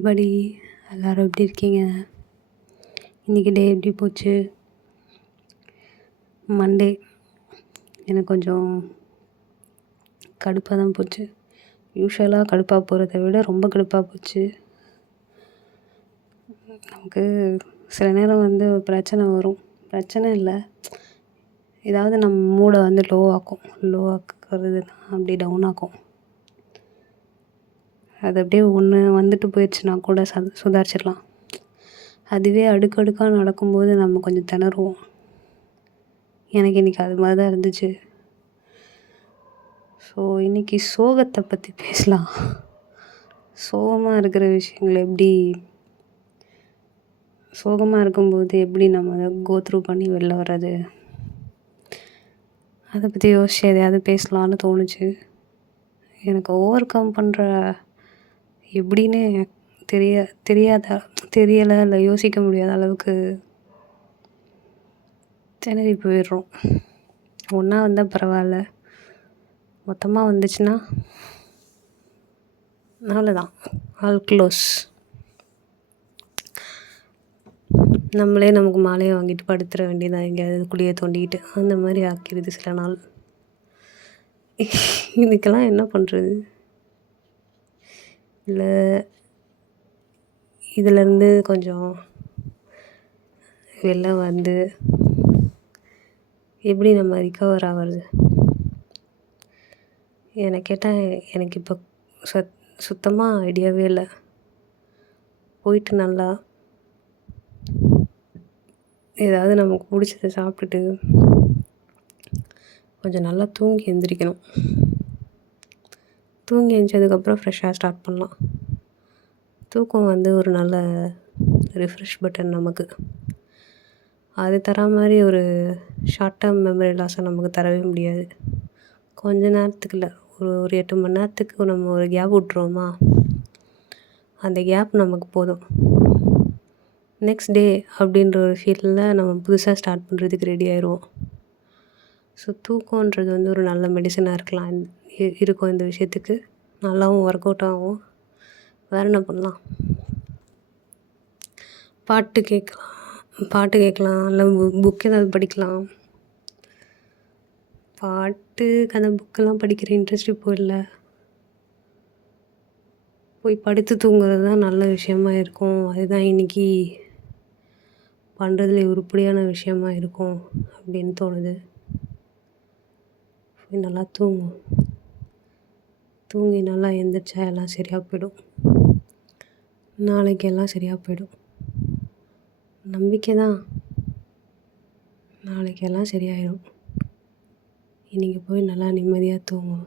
Everybody எல்லோரும் எப்படி இருக்கீங்க? இன்றைக்கி டே எப்படி போச்சு? மண்டே எனக்கு கொஞ்சம் கடுப்பாக தான் போச்சு. யூஷுவலாக கடுப்பாக போகிறத விட ரொம்ப கடுப்பாக போச்சு. நமக்கு சில நேரம் ஒரு பிரச்சனை வரும். பிரச்சனை இல்லை, ஏதாவது நம்ம மூடை லோ ஆக்குறது, அப்படி டவுன் ஆக்கும். அது அப்படியே ஒன்று வந்துட்டு போயிடுச்சுன்னா கூட சுதாரிச்சிடலாம். அதுவே அடுக்கடுக்காக நடக்கும்போது நம்ம கொஞ்சம் திணறுவோம். எனக்கு இன்றைக்கி அது மாதிரி தான் இருந்துச்சு. ஸோ இன்றைக்கி சோகத்தை பற்றி பேசலாம். சோகமாக இருக்கிற விஷயங்கள் எப்படி, சோகமாக இருக்கும்போது எப்படி நம்ம அதை கோத்ரூ பண்ணி வெளில வர்றது, அதை பற்றி யோசிச்சு எதையாவது பேசலான்னு தோணுச்சு. எனக்கு ஓவர் கம் பண்ணுற எப்படின்னு தெரியலை, இல்லை யோசிக்க முடியாத அளவுக்கு திணறி போயிடுறோம். ஒன்றா வந்தால் பரவாயில்ல, மொத்தமாக வந்துச்சுன்னா அவ்வளோதான், ஆல் க்ளோஸ். நம்மளே நமக்கு மாலையை வாங்கிட்டு படுத்துற வேண்டியதான், எங்கேயாவது குழியை தோண்டிக்கிட்டு. அந்த மாதிரி ஆக்கிடுது சில நாள். இதுக்கெல்லாம் என்ன பண்ணுறது? இல்லை, இதிலேருந்து கொஞ்சம் வெளில வந்து எப்படி நம்ம ரிகவர் ஆகிறது? என்னை கேட்டால் எனக்கு இப்போ சுத்தமாக ஐடியாவே இல்லை. போயிட்டு நல்லா ஏதாவது நமக்கு பிடிச்சத சாப்பிட்டுட்டு கொஞ்சம் நல்லா தூங்கி எழுந்திரிக்கணும். தூங்கி எழுந்ததுக்கப்புறம் ஃப்ரெஷ்ஷாக ஸ்டார்ட் பண்ணலாம். தூக்கம் ஒரு நல்ல ரிஃப்ரெஷ் பட்டன் நமக்கு. அது தர மாதிரி ஒரு ஷார்ட் டேர்ம் மெமரி லாஸை நமக்கு தரவே முடியாது. கொஞ்ச நேரத்துக்கு இல்லை, ஒரு 8 மணி நேரத்துக்கு நம்ம ஒரு கேப் விட்ருவோமா, அந்த கேப் நமக்கு போதும். நெக்ஸ்ட் டே அப்படின்ற ஒரு ஃபீலில் நம்ம புதுசாக ஸ்டார்ட் பண்ணுறதுக்கு ரெடி ஆயிடுவோம். ஸோ தூக்கன்றது ஒரு நல்ல மெடிசனாக இருக்கலாம், இருக்கும் இந்த விஷயத்துக்கு. நல்லாவும் ஒர்க் அவுட் ஆகும். வேறு என்ன பண்ணலாம்? பாட்டு கேட்கலாம், இல்லை புக் ஏதாவது படிக்கலாம். அந்த புக்கெல்லாம் படிக்கிற இன்ட்ரெஸ்ட் இப்போ இல்லை. போய் படுத்து தூங்குறது தான் நல்ல விஷயமா இருக்கும். அதுதான் இன்றைக்கி பண்ணுறதுல உருப்படியான விஷயமா இருக்கும் அப்படின்னு தோணுது. போய் நல்லா தூங்கி நல்லா எழுந்திரிச்சா எல்லாம் சரியாக போயிடும். நாளைக்கு எல்லாம் சரியாக போயிடும். நம்பிக்கை தான், நாளைக்கு எல்லாம் சரியாயிடும். இன்றைக்கி போய் நல்லா நிம்மதியாக தூங்கும்.